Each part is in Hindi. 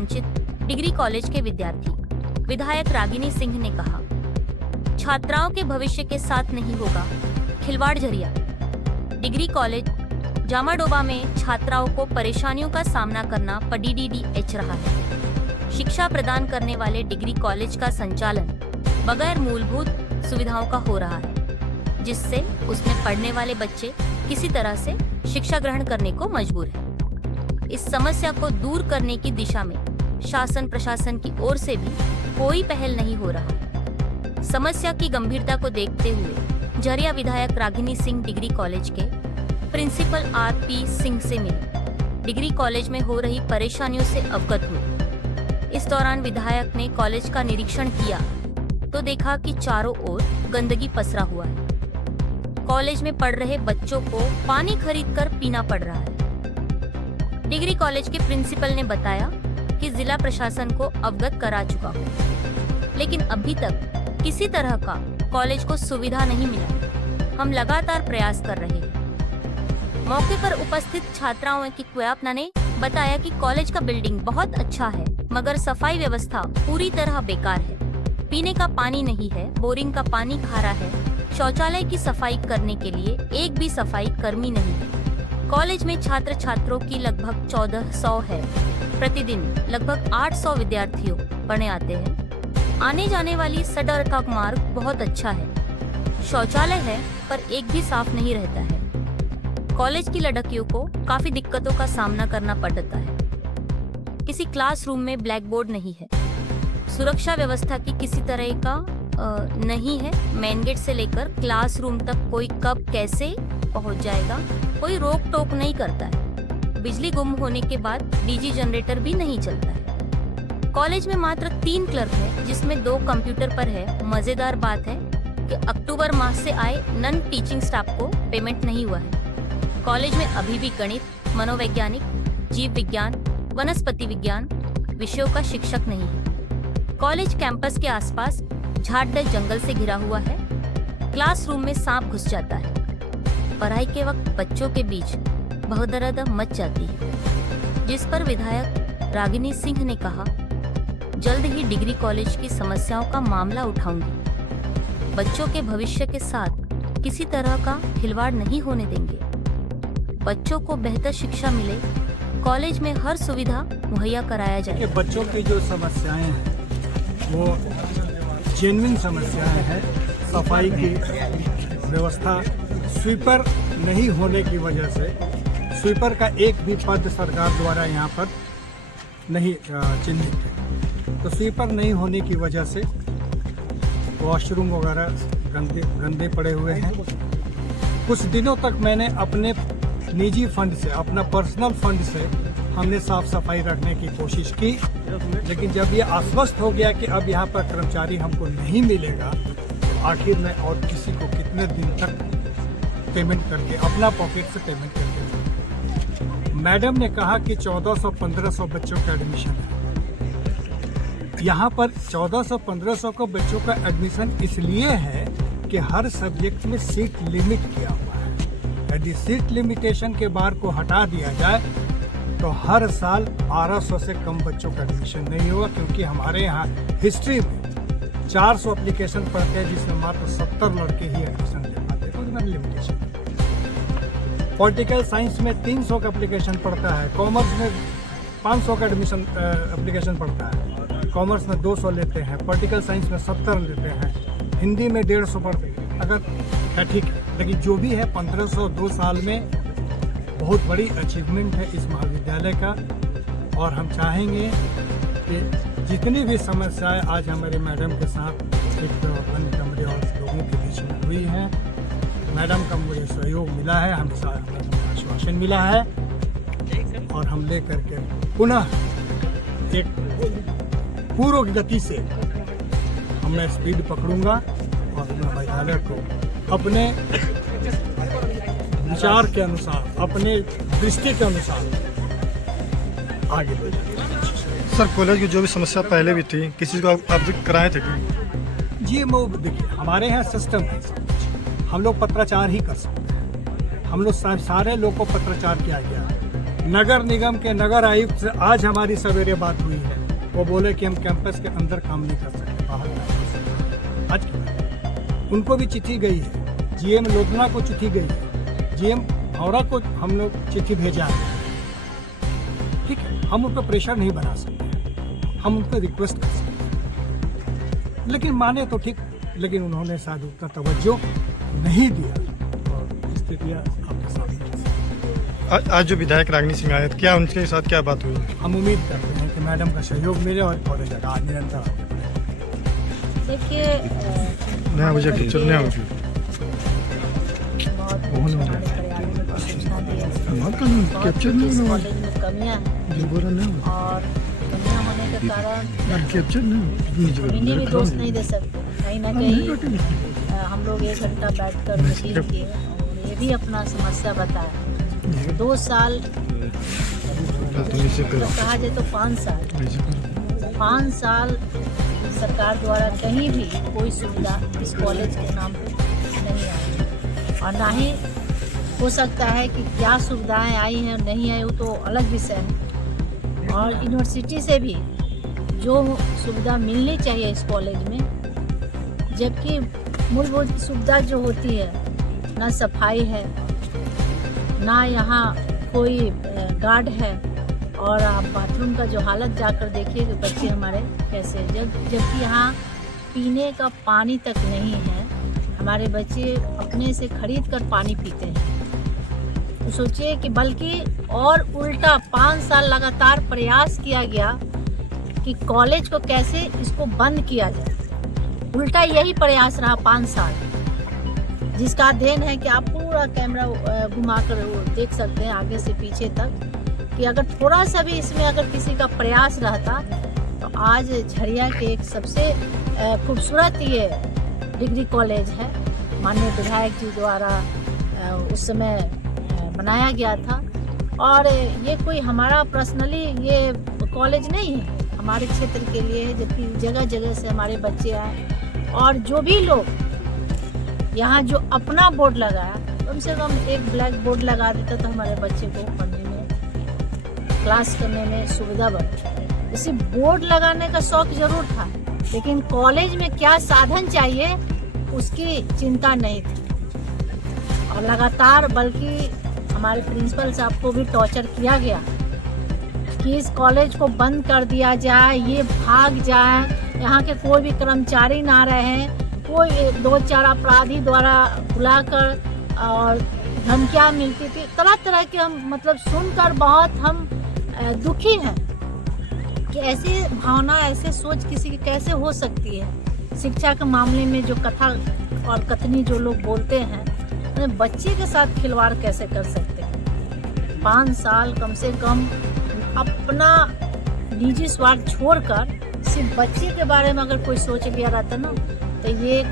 वंचित डिग्री कॉलेज के विद्यार्थी विधायक रागिनी सिंह ने कहा, छात्राओं के भविष्य के साथ नहीं होगा खिलवाड़ जरिया। डिग्री कॉलेज जामाडोबा में छात्राओं को परेशानियों का सामना करना पड़ीडीडीएच रहा है। शिक्षा प्रदान करने वाले डिग्री कॉलेज का संचालन बगैर मूलभूत सुविधाओं का हो रहा है, जिससे उसमें पढ़ने वाले बच्चे किसी तरह से शिक्षा ग्रहण करने को मजबूर हैं। इस समस्या को दूर करने की दिशा में शासन प्रशासन की ओर से भी कोई पहल नहीं हो रहा है। समस्या की गंभीरता को देखते हुए झरिया विधायक रागिनी सिंह डिग्री कॉलेज के प्रिंसिपल आरपी सिंह से मिले, डिग्री कॉलेज में हो रही परेशानियों से अवगत हुए। इस दौरान विधायक ने कॉलेज का निरीक्षण किया तो देखा कि चारों ओर गंदगी पसरा हुआ है। कॉलेज में पढ़ रहे बच्चों को पानी खरीदकर पीना पड़ रहा है। डिग्री कॉलेज के प्रिंसिपल ने बताया कि जिला प्रशासन को अवगत करा चुका हूँ, लेकिन अभी तक किसी तरह का कॉलेज को सुविधा नहीं मिला। हम लगातार प्रयास कर रहे हैं। मौके पर उपस्थित छात्राओं की क्व्यापना ने बताया कि कॉलेज का बिल्डिंग बहुत अच्छा है, मगर सफाई व्यवस्था पूरी तरह बेकार है। पीने का पानी नहीं है, बोरिंग का पानी खारा है। शौचालय की सफाई करने के लिए एक भी सफाई कर्मी नहीं है। कॉलेज में छात्र छात्रों की लगभग 1400 है। प्रतिदिन लगभग 800 विद्यार्थियों पढ़ने आते हैं। आने जाने वाली सड़क का मार्ग बहुत अच्छा है। शौचालय है पर एक भी साफ नहीं रहता है। कॉलेज की लड़कियों को काफी दिक्कतों का सामना करना पड़ता है। किसी क्लासरूम में ब्लैक बोर्ड नहीं है। सुरक्षा व्यवस्था की किसी तरह का नहीं है। मेन गेट से लेकर क्लासरूम तक कोई कब कैसे पहुंच जाएगा, कोई रोक टोक नहीं करता है। बिजली गुम होने के बाद डीजी जनरेटर भी नहीं चलता है। कॉलेज में मात्र 3 क्लर्क है, जिसमें 2 कंप्यूटर पर है। मजेदार बात है कि अक्टूबर माह से आए नन टीचिंग स्टाफ को पेमेंट नहीं हुआ है। कॉलेज में अभी भी गणित, मनोवैज्ञानिक, जीव विज्ञान, वनस्पति विज्ञान विषयों का शिक्षक नहीं है। कॉलेज कैंपस के आसपास झाड़दार जंगल से घिरा हुआ है। क्लासरूम में सांप घुस जाता है। पढ़ाई के वक्त बच्चों के बीच भगदड़ मच जाती है, जिस पर विधायक रागिनी सिंह ने कहा, जल्द ही डिग्री कॉलेज की समस्याओं का मामला उठाऊंगी। बच्चों के भविष्य के साथ किसी तरह का खिलवाड़ नहीं होने देंगे। बच्चों को बेहतर शिक्षा मिले, कॉलेज में हर सुविधा मुहैया कराया जाए। बच्चों की जो समस्याएं हैं वो जेन्युइन समस्याएं हैं। सफाई की व्यवस्था, स्वीपर नहीं होने की वजह से, स्वीपर का एक भी पद सरकार द्वारा यहाँ पर नहीं चिन्हित है। तो स्वीपर नहीं होने की वजह से वॉशरूम वगैरह गंदे पड़े हुए हैं। कुछ दिनों तक मैंने अपने निजी फंड से, अपना पर्सनल फंड से हमने साफ सफाई रखने की कोशिश की, लेकिन जब ये आश्वस्त हो गया कि अब यहाँ पर कर्मचारी हमको नहीं मिलेगा, तो आखिर मैं और किसी को कितने दिन तक पेमेंट करके, अपना पॉकेट से पेमेंट करके। मैडम ने कहा कि 1400-1500 बच्चों का एडमिशन है। यहाँ पर 1400-1500 को बच्चों का एडमिशन इसलिए है कि हर सब्जेक्ट में सीट लिमिट किया हुआ है। यदि सीट लिमिटेशन के बार को हटा दिया जाए तो हर साल 1200 से कम बच्चों का एडमिशन नहीं होगा, क्योंकि हमारे यहाँ हिस्ट्री में 400 एप्लीकेशन पढ़ते हैं, जिसमें मात्र 70 लड़के ही एडमिशन ले पाते हैं। तो लिमिटेशन। पॉलिटिकल साइंस में 300 का एप्लीकेशन पढ़ता है, कॉमर्स में 500 का एडमिशन एप्लीकेशन पढ़ता है, कॉमर्स में 200 लेते हैं, पॉलिटिकल साइंस में 70 लेते हैं, हिंदी में 150 पढ़ते हैं। अगर है ठीक है, लेकिन जो भी है 1500 2 साल में बहुत बड़ी अचीवमेंट है इस महाविद्यालय का। और हम चाहेंगे कि जितनी भी समस्याएं आज हमारे मैडम के साथ एक बंद कमरे और लोगों के बीच में हुई हैं, मैडम का मुझे सहयोग मिला है, हमेशा आश्वासन मिला है, और हम ले करके पुनः एक पूर्व गति से मैं स्पीड पकड़ूंगा और अपना विद्यालय को अपने विचार के अनुसार, अपने दृष्टि के अनुसार आगे ले जाएंगे। सर, कॉलेज की जो भी समस्या पहले भी थी, किसी को आप कराए थे कि? जी, वो देखिए हमारे यहाँ सिस्टम है, हम लोग पत्राचार ही कर सकते हैं। हम लोग सारे लोग को पत्राचार किया गया। नगर निगम के नगर आयुक्त से आज हमारी सवेरे बात हुई है। वो बोले कि हम कैंपस के अंदर काम नहीं कर सकते, बाहर काम कर सकते। आज की बात। उनको भी चिट्ठी गई है, जीएम लोधना को चिट्ठी गई है, जीएम हावड़ा को हम लोग चिट्ठी भेजा है। ठीक है, हम उन पर प्रेशर नहीं बना सकते, हम उन पर रिक्वेस्ट कर सकते हैं, लेकिन माने तो ठीक, लेकिन उन्होंने शायद उतना तवज्जो नहीं दिया और स्थितियाँ आपके सामने। आज जो विधायक रागिनी सिंह आए, क्या उनके साथ क्या बात हुई? हम उम्मीद करते हैं कि मैडम का सहयोग मिले और कॉलेज आज निरंतर आगे बढ़े। देखिए नया मुझे टीचर नया होगी कैप्चर नहीं हुआ, कॉलेज में कमियां हैं जो बोला नहीं और कमियां होने के कारण कैप्चर नहीं इन्हें भी दोष नहीं दे सकते। कहीं ना कहीं हम लोग 1 घंटा बैठकर मीटिंग किए और ये भी अपना समस्या बताया। 2 साल कहा जाए तो 5 साल सरकार द्वारा कहीं भी कोई सुविधा इस कॉलेज के नाम पे नहीं आई और ना ही हो सकता है कि क्या सुविधाएं आई हैं और नहीं आई, वो तो अलग विषय है। और यूनिवर्सिटी से भी जो सुविधा मिलनी चाहिए इस कॉलेज में, जबकि मूलभूत सुविधा जो होती है, ना सफाई है, ना यहाँ कोई गार्ड है, और आप बाथरूम का जो हालत जाकर देखिए कि बच्चे हमारे कैसे, जबकि यहाँ पीने का पानी तक नहीं है। हमारे बच्चे अपने से खरीद कर पानी पीते हैं। तो सोचिए कि बल्कि और उल्टा 5 साल लगातार प्रयास किया गया कि कॉलेज को कैसे इसको बंद किया जाए। उल्टा यही प्रयास रहा 5 साल, जिसका देन है कि आप पूरा कैमरा घुमाकर देख सकते हैं आगे से पीछे तक, कि अगर थोड़ा सा भी इसमें अगर किसी का प्रयास रहता तो आज झरिया के एक सबसे खूबसूरत ये डिग्री कॉलेज है, माननीय विधायक जी द्वारा उस समय बनाया गया था। और ये कोई हमारा पर्सनली ये कॉलेज नहीं है, हमारे क्षेत्र के लिए है, जबकि जगह जगह से हमारे बच्चे आए और जो भी लोग यहाँ जो अपना बोर्ड लगाया, कम से कम एक ब्लैक बोर्ड लगा देता तो हमारे बच्चे को पढ़ने में, क्लास करने में सुविधा बढ़ती। इसी बोर्ड लगाने का शौक जरूर था, लेकिन कॉलेज में क्या साधन चाहिए उसकी चिंता नहीं थी। और लगातार बल्कि हमारे प्रिंसिपल साहब को भी टॉर्चर किया गया कि इस कॉलेज को बंद कर दिया जाए, ये भाग जाए, यहाँ के कोई भी कर्मचारी ना रहे, कोई 2-4 अपराधी द्वारा बुलाकर और धमकियाँ मिलती थी, तरह तरह के। हम मतलब सुनकर बहुत हम दुखी हैं कि ऐसी भावना, ऐसे सोच किसी की कैसे हो सकती है। शिक्षा के मामले में जो कथा और कथनी जो लोग बोलते हैं, बच्चे के साथ खिलवाड़ कैसे कर सकते हैं। 5 साल कम से कम अपना निजी स्वार्थ छोड़कर सिर्फ बच्चे के बारे में अगर कोई सोच गया रहता ना, तो ये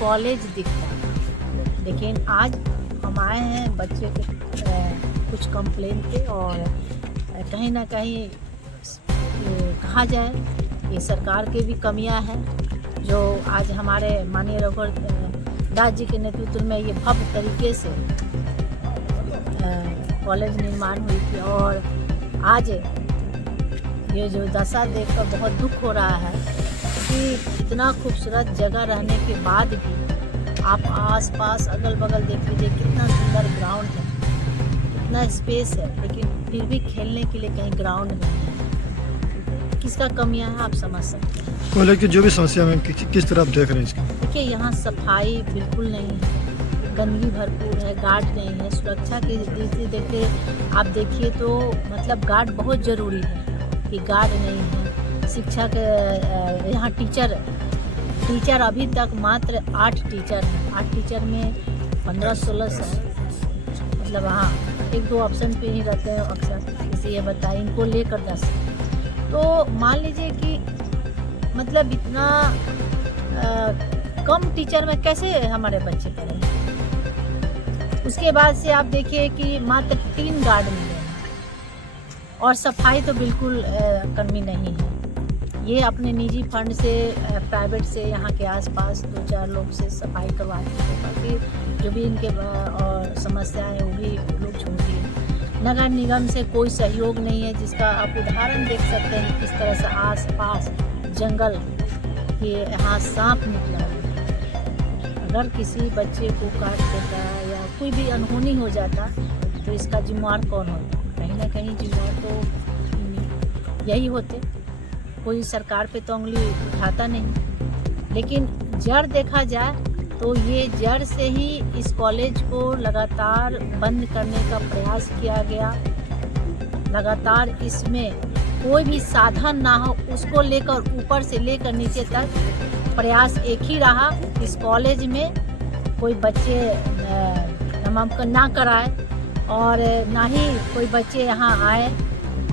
कॉलेज दिखता। लेकिन आज हम आए हैं बच्चे के कुछ कंप्लेन पे, और कहीं ना कहीं कहा जाए ये सरकार की भी कमियां हैं, जो आज हमारे माननीय रघुवर दास जी के नेतृत्व में ये भव्य तरीके से कॉलेज निर्माण हुई थी। और आज ये जो दशा देखकर बहुत दुख हो रहा है कि इतना खूबसूरत जगह रहने के बाद भी आप आसपास अगल बगल देख लीजिए, कितना सुंदर ग्राउंड है, कितना स्पेस है, लेकिन फिर भी खेलने के लिए कहीं ग्राउंड नहीं है। किसका कमियां है आप समझ सकते हैं। कॉलेज की जो भी समस्या में किस तरह आप देख रहे हैं इसकी? देखिए, यहाँ सफाई बिल्कुल नहीं है, गंदगी भरपूर है, गार्ड नहीं है। सुरक्षा की दृष्टि देखते आप देखिए तो मतलब गार्ड बहुत ज़रूरी है, कि गार्ड नहीं है। शिक्षा के यहाँ टीचर अभी तक मात्र 8 टीचर हैं। 8 टीचर में 15-16 है, मतलब हाँ 1-2 ऑप्शन पे ही रहते हैं अक्सर। इसे ये बताएं, इनको लेकर 10, तो मान लीजिए कि मतलब इतना कम टीचर में कैसे हमारे बच्चे पढ़ेंगे। उसके बाद से आप देखिए कि मात्र 3 गार्ड मिले हैं, और सफाई तो बिल्कुल कमी नहीं है। ये अपने निजी फंड से, प्राइवेट से यहाँ के आसपास 2-4 लोग से सफाई करवाते हैं, बाकी जो भी इनके और समस्याएं वो भी लोग छोड़ दिए। नगर निगम से कोई सहयोग नहीं है, जिसका आप उदाहरण देख सकते हैं किस तरह से आस-पास जंगल के यहाँ सांप निकला है। अगर किसी बच्चे को काट देता या कोई भी अनहोनी हो जाता तो इसका जिम्मेवार कौन होता? कहीं ना कहीं जिम्मेवार तो यही होते। कोई सरकार पे तो उंगली उठाता नहीं। लेकिन जड़ देखा जाए तो ये जड़ से ही इस कॉलेज को लगातार बंद करने का प्रयास किया गया। लगातार इसमें कोई भी साधन ना हो, उसको लेकर ऊपर से लेकर नीचे तक प्रयास एक ही रहा। इस कॉलेज में कोई बच्चे नामांकन ना कराए और ना ही कोई बच्चे यहाँ आए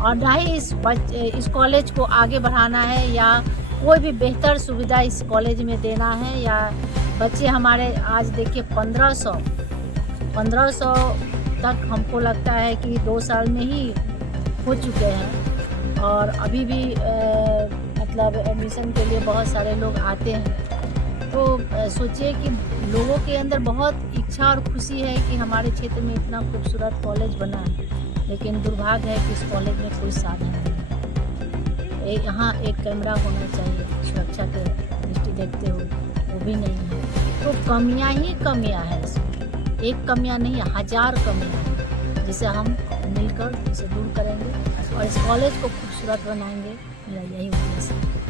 और ना ही इस कॉलेज को आगे बढ़ाना है या कोई भी बेहतर सुविधा इस कॉलेज में देना है। या बच्चे हमारे आज देखिए 1500 तक हमको लगता है कि 2 साल में ही हो चुके हैं और अभी भी मतलब एडमिशन के लिए बहुत सारे लोग आते हैं। तो सोचिए कि लोगों के अंदर बहुत इच्छा और खुशी है कि हमारे क्षेत्र में इतना खूबसूरत कॉलेज बना है, लेकिन दुर्भाग्य है कि इस कॉलेज में कोई साधन नहीं है। यहाँ एक कैमरा होना चाहिए सुरक्षा के दृष्टि देखते हुए, वो भी नहीं है। तो कमियां ही कमियां हैं इसमें, एक कमियां नहीं, 1000 कमियां हैं, जिसे हम मिलकर इसे दूर करेंगे और इस कॉलेज को खूबसूरत बनाएंगे। मेरा यही उद्देश्य है।